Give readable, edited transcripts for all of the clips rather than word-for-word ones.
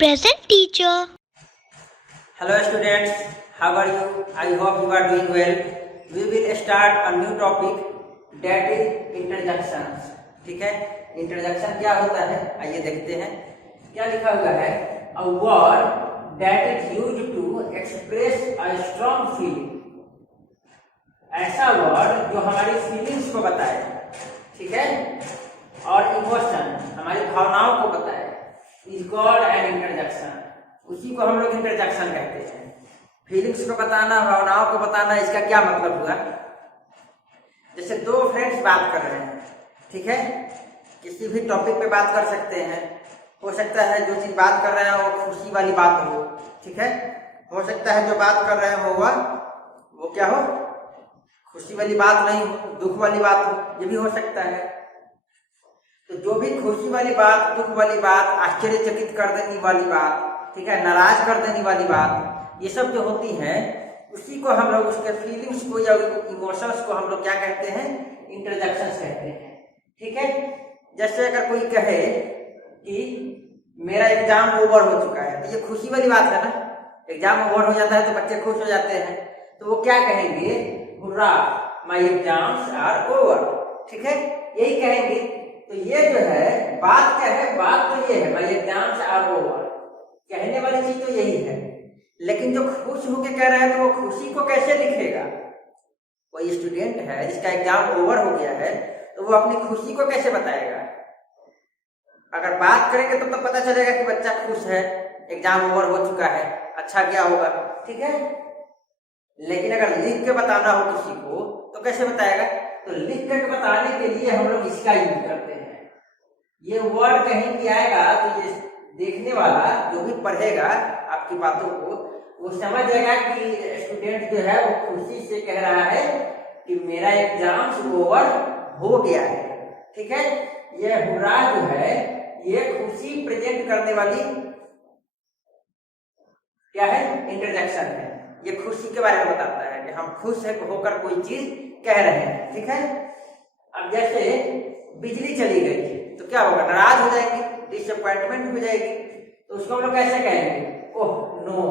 Present teacher. Hello students, how are you? I hope you are doing well. We will start a new topic that is interjections. ठीक है, interjection क्या होता है आइए देखते हैं। क्या लिखा हुआ है, a word that is used to express a strong feeling. ऐसा वर्ड जो हमारी फीलिंग्स को बताए, ठीक है, और इमोशन हमारी भावनाओं को बताए, इज कॉल्ड एन इंटरजेक्शन। उसी को हम लोग इंटरजेक्शन कहते हैं। फीलिंग्स को बताना, भावनाओं को बताना, इसका क्या मतलब हुआ। जैसे दो फ्रेंड्स बात कर रहे हैं, ठीक है, किसी भी टॉपिक पे बात कर सकते हैं। हो सकता है जो चीज बात कर रहे हैं वो खुशी वाली बात हो, ठीक है, हो सकता है जो बात कर रहे हो वो क्या हो, खुशी वाली बात नहीं हो, दुख वाली बात हो, ये भी हो सकता है। तो जो भी खुशी वाली बात, दुख वाली बात, आश्चर्यचकित कर देने वाली बात, ठीक है, नाराज कर देने वाली बात, ये सब जो होती हैं उसी को हम लोग, उसके फीलिंग्स को या इमोशंस को हम लोग क्या कहते हैं, इंटरजेक्शंस कहते हैं। ठीक है, जैसे अगर कोई कहे कि मेरा एग्जाम ओवर हो चुका है, तो ये खुशी वाली बात है ना। एग्जाम ओवर हो जाता है तो बच्चे खुश हो जाते हैं, तो वो क्या कहेंगे, hurrah my exams are over, ठीक है, यही कहेंगे। तो ये जो है बात क्या है, बात तो ये है माय एग्जाम्स आर ओवर, कहने वाली चीज तो यही है। लेकिन जो खुश होके कह रहा है तो वो खुशी को कैसे लिखेगा। कोई स्टूडेंट है जिसका एग्जाम ओवर हो गया है तो वो अपनी खुशी को कैसे बताएगा। अगर बात करेंगे तो पता चलेगा कि बच्चा खुश है, एग्जाम ओवर हो चुका है, अच्छा क्या होगा, ठीक है। लेकिन अगर लिख के बताना हो किसी को तो कैसे बताएगा। तो लिख कर बताने के लिए हम लोग इसका यूज करते हैं। ये वर्ड कहीं भी आएगा तो ये देखने वाला जो भी पढ़ेगा आपकी बातों को वो समझ जाएगा कि स्टूडेंट जो है वो खुशी से कह रहा है कि मेरा एग्जाम ओवर हो गया है, ठीक है। ये हुर्रा जो है ये खुशी प्रेजेंट करने वाली क्या है, इंटरजेक्शन है। ये खुशी के बारे में बताता है कि हम खुश है होकर कोई चीज कह रहे हैं, ठीक है। अब जैसे बिजली चली गई तो क्या होगा, नाराज हो जाएंगे, डिसअपॉइंटमेंट हो जाएगी। तो उसको हम लोग कैसे कहेंगे, oh know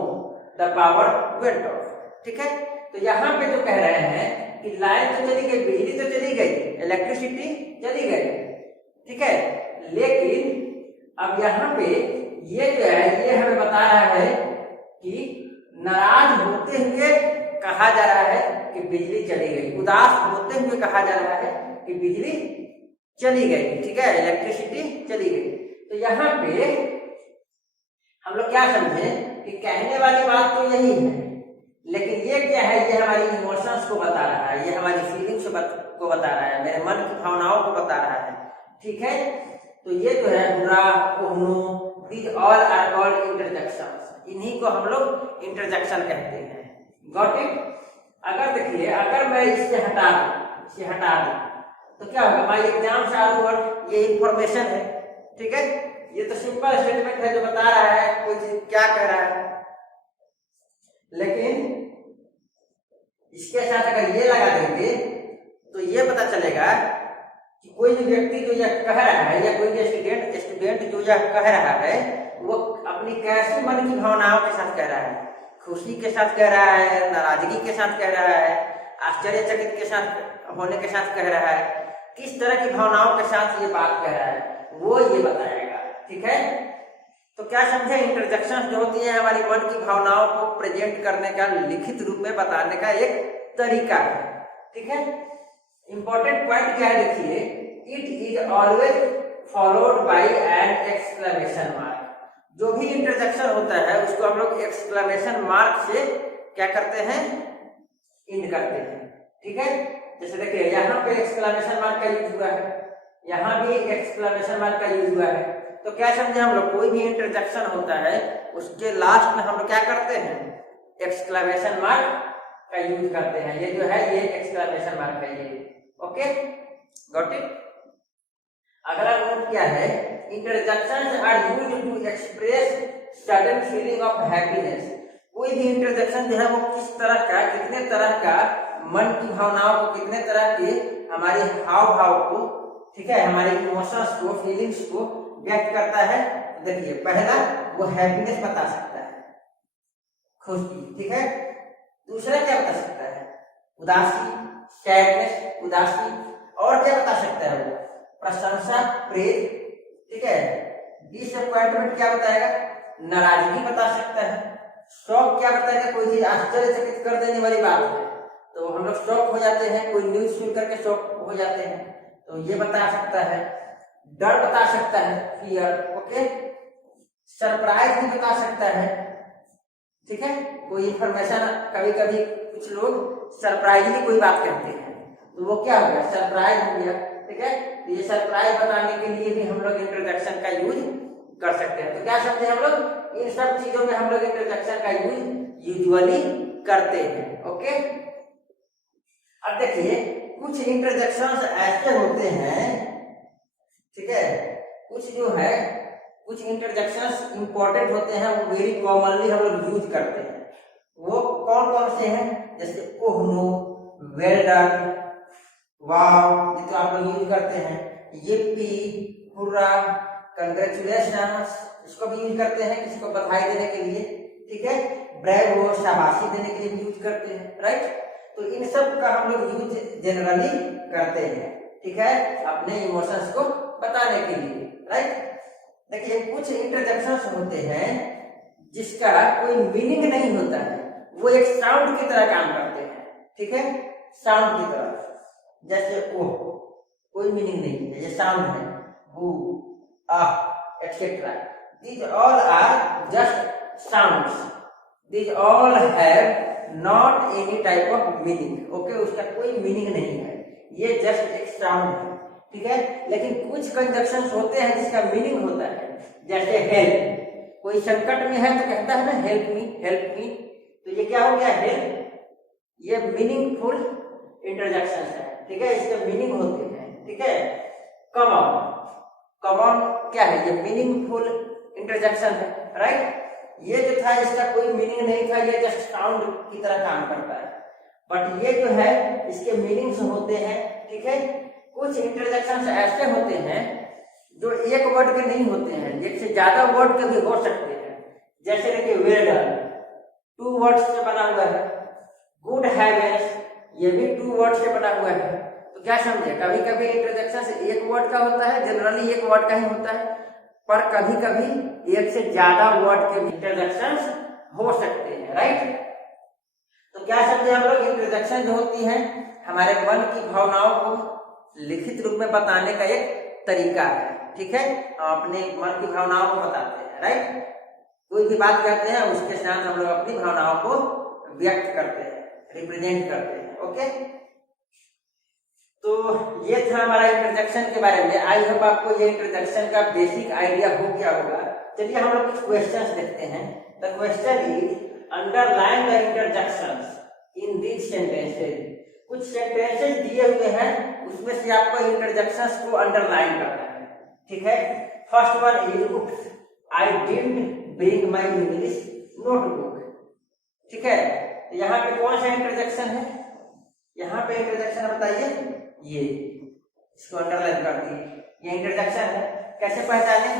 the power went of, ठीक है। तो यहाँ पे जो कह रहे हैं कि लाइन तो चली गई, बिजली तो चली गई, इलेक्ट्रिसिटी चली गई, ठीक है, लेकिन अब यहाँ पे ये जो है ये हमें बता रहा है कि नाराज होते हुए कहा जा रहा है कि बिजली चली गई, उदास होते हुए कहा जा रहा है कि बिजली चली गई, ठीक है, इलेक्ट्रिसिटी चली गई। तो यहाँ पे हम लोग क्या समझे कि कहने वाली बात तो यही है, लेकिन ये क्या है, ये हमारी इमोशंस को बता रहा है, ये हमारी फीलिंग्स को बता रहा है, मेरे मन की भावनाओं को बता रहा है, ठीक है। तो ये जो है hurray, oh no, these all are called interjections, इन्हीं को हम लोग इंटरजेक्शन कहते हैं। Got it. अगर देखिए, अगर मैं इसे हटा दूं तो क्या होगा, माय एग्जाम्स आर ओवर, ये इंफॉर्मेशन है, ठीक है, ये तो सिंपल स्टेटमेंट है जो बता रहा है कोई चीज क्या कह रहा है। लेकिन इसके साथ अगर ये लगा देंगे तो ये पता चलेगा कि कोई भी व्यक्ति जो यह कह रहा है या कोई भी स्टूडेंट जो यह कह रहा है वो अपनी कैसी मन की भावनाओं के साथ कह रहा है, खुशी के साथ कह रहा है, नाराजगी के साथ कह रहा है, आश्चर्यचकित के साथ होने के साथ कह रहा है, किस तरह की भावनाओं के साथ ये बात कह रहा है वो ये बताएगा, ठीक है। तो क्या समझे, इंटरजेक्शन जो होती है हमारी मन की भावनाओं को प्रेजेंट करने का, लिखित रूप में बताने का एक तरीका है, ठीक है। इंपॉर्टेंट पॉइंट क्या है, देखिए, it is always followed by an exclamation mark. जो भी इंटरजेक्शन होता है उसको हम लोग एक्सक्लेमेशन मार्क से क्या करते हैं, इंड करते हैं, ठीक है। जैसे देखिए यहाँ पे एक्सक्लेमेशन मार्क का यूज हुआ है, यहाँ भी एक्सक्लेमेशन मार्क का यूज हुआ है। तो क्या समझे हम लोग, कोई भी इंटरजेक्शन होता है उसके लास्ट में हम लोग क्या करते हैं, एक्सक्लेमेशन मार्क का यूज करते हैं। ये जो है ये एक्सक्लेमेशन मार्क है, ये ओके, गॉट इट। अगला नोट क्या है, interjections are used to express sudden feeling of happiness. कोई भी इंटरजेक्शन जो है वो किस तरह का, कितने तरह का मन की भावनाओं को, कितने तरह के हमारे हाव भाव को, ठीक है, हमारे इमोशंस को, फीलिंग्स को व्यक्त करता है, देखिए पहला वो हैप्पीनेस बता सकता है, खुशी, ठीक है। दूसरा क्या बता सकता है, उदासी, सैडनेस, उदासी। और क्या बता सकता है वो, प्रशंसा, प्रेज, ठीक है। डिसअपॉइंटमेंट क्या बताएगा, नाराजगी बता सकता है। शॉक क्या बताएगा, कोई चीज आश्चर्यचकित कर देने वाली बात है तो हम लोग शॉक हो जाते हैं, कोई न्यूज सुन करके शॉक हो जाते हैं, तो ये बता सकता है। डर बता सकता है, फियर, ओके। सरप्राइज भी बता सकता है, ठीक है। कोई इंफॉर्मेशन, कभी कभी कुछ लोग सरप्राइजली कोई बात करते हैं तो वो क्या हो गया, सरप्राइज हो गया, ठीक है। तो ये सरप्राइज बताने के लिए भी हम लोग इंट्रोडक्शन का यूज कर सकते हैं। तो क्या समझे हम लोग, इन सब चीजों में हम लोग इंट्रोडक्शन का यूज यूजुअली करते हैं, ओके। अब देखिए कुछ इंटरजेक्शंस ऐसे होते हैं, ठीक है, कुछ जो है कुछ इंटरजेक्शंस इंपॉर्टेंट होते हैं, वो वेरी कॉमनली हम लोग यूज करते हैं। वो कौन कौन से हैं, जैसे ओह नो, वेल डन, वाव, ये तो आप लोग यूज करते हैं। yippee, हुर्रा, कंग्रेचुलेशंस, इसको भी यूज करते हैं किसी को बधाई देने के लिए, ठीक है। ब्रेवो, शाबाशी देने के लिए भी यूज करते हैं, राइट। तो इन सब का हम लोग यूज जनरली करते हैं, ठीक है, अपने इमोशंस को बताने के लिए, राइट। देखिए कुछ इंटरजेक्शंस होते हैं जिसका कोई मीनिंग नहीं होता है, वो एक साउंड की तरह काम करते हैं, ठीक है, साउंड की तरह। जैसे ओ, कोई मीनिंग नहीं है, ये साउंड है, boo, ah, etcetera, these all are just sounds, these all have not any type of meaning, okay, उसका कोई मीनिंग नहीं है, ये जस्ट एक साउंड है, ठीक है। लेकिन कुछ कंजक्शंस होते हैं जिसका मीनिंग होता है, जैसे हेल्प, कोई संकट में है तो कहता है ना हेल्प मी, हेल्प मी, तो ये क्या हो गया, हेल्प, ये मीनिंगफुल इंटरजेक्शन है, ठीक है, इसके मीनिंग होते हैं, ठीक है। कम ऑन, कम ऑन क्या है, ये मीनिंगफुल इंटरजेक्शन है, राइट। ये जो था इसका कोई मीनिंग नहीं था, ये जस्ट साउंड की तरह काम करता है, बट ये जो है इसके मीनिंग्स होते हैं, ठीक है। कुछ इंटरजेक्शंस ऐसे होते हैं जो एक वर्ड के नहीं होते हैं, एक से ज्यादा वर्ड के भी हो सकते हैं। जैसे देखिए वेल डन, 2 वर्ड्स से बना हुआ है, गुड हैवेंस, ये भी 2 वर्ड से बना हुआ है। तो क्या समझे, कभी कभी इंटरजेक्शन एक वर्ड का होता है, जनरली एक वर्ड का ही होता है, पर कभी कभी एक से ज्यादा वर्ड के इंटरजेक्शंस हो सकते हैं, राइट। तो क्या समझे हम लोग, इंटरजेक्शन जो होती है हमारे मन की भावनाओं को लिखित रूप में बताने का एक तरीका है, ठीक है। हम अपने मन की भावनाओं को बताते हैं, राइट। कोई भी बात करते हैं उसके साथ हम लोग अपनी भावनाओं को व्यक्त करते हैं, रिप्रेजेंट करते हैं, ओके। तो ये था हमारा इंटरजेक्शन के बारे में। आई होप आपको ये इंटरजेक्शन का बेसिक आइडिया हो गया होगा। चलिए हम लोग कुछ क्वेश्चंस देखते हैं। The question is underline the interjections in this sentences. कुछ सेंटेंसेस दिए हुए हैं, उसमें से आपको इंटरजेक्शंस को अंडरलाइन करना है, ठीक है। First one is I didn't bring my English notebook, ठीक है। तो यहाँ पे कौन सा इंटरजेक्शन है, यहाँ पे इंटरजेक्शन बताइए, ये, इसको अंडरलाइन कर दिए, ये इंटरजेक्शन है। कैसे पहचाने,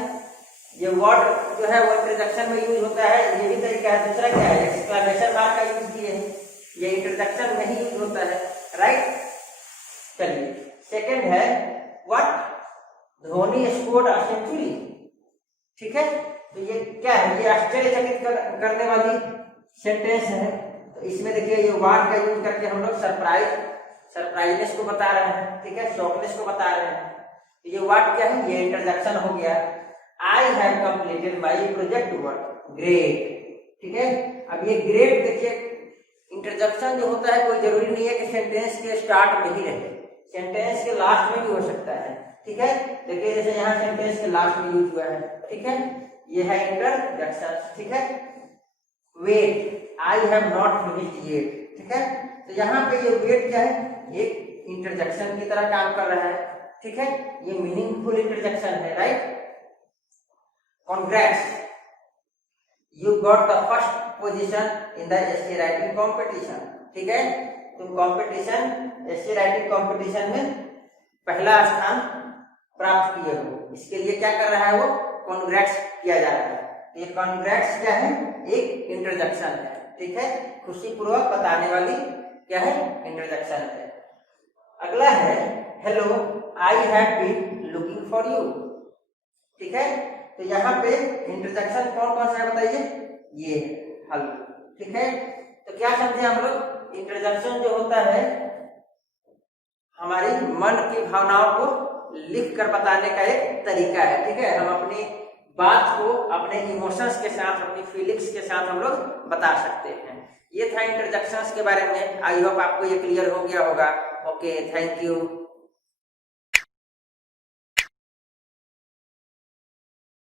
ये वर्ड जो है वो इंटरजेक्शन में यूज होता है, ये भी तरीका है। दूसरा क्या है, एक्सक्लेमेशन मार्क का यूज किए हैं, ये इंटरजेक्शन में ही यूज होता है, राइट। चलिए सेकंड है what Dhoni scored a century, ठीक है। तो ये क्या है, ये आश्चर्यचकित करने वाली सेंटेंस है। तो इसमें देखिए ये व्हाट का यूज करके हम लोग सरप्राइजनेस को बता रहे हैं, ठीक है, शॉकनेस को बता रहे हैं। तो ये व्हाट क्या है, ये इंटरजेक्शन हो गया। I have completed my project work, great, ठीक है। अब ये ग्रेट देखिए, इंटरजेक्शन जो होता है कोई जरूरी नहीं है कि सेंटेंस के स्टार्ट में ही रहे, सेंटेंस के लास्ट में भी हो सकता है, ठीक है। देखिए जैसे यहाँ सेंटेंस के लास्ट में यूज हुआ है, ठीक है, ये है इंटरजेक्शन, ठीक है। Wait, I have not finished yet, ठीक है। तो यहाँ पे ये वेट क्या है, एक इंटरजेक्शन की तरह काम कर रहा है, ठीक है, ये मीनिंगफुल इंटरजेक्शन है, right. Congrats, you got the first position in the essay writing competition, ठीक है। तुम कंपटीशन एस्से राइटिंग कंपटीशन में पहला स्थान प्राप्त किए हो, इसके लिए क्या कर रहा है वो, कॉन्ग्रेट्स किया जा रहा है। तो ये कॉन्ग्रेट्स क्या है, एक इंटरजेक्शन है, ठीक है, खुशी पूर्वक बताने वाली क्या है, इंटरजेक्शन है। अगला है hello I have been looking for you, ठीक है। तो यहाँ पे इंटरजेक्शन कौन कौन सा है बताइए, ये हेलो, ठीक है। तो क्या समझे हम लोग, इंटरजेक्शन जो होता है हमारी मन की भावनाओं को लिख कर बताने का एक तरीका है, ठीक है। हम अपनी बात को अपने इमोशंस के साथ, अपनी फीलिंग्स के साथ हम लोग बता सकते हैं। ये था इंटरजेक्शंस के बारे में। आई होप आपको ये क्लियर हो गया होगा। Okay, thank you.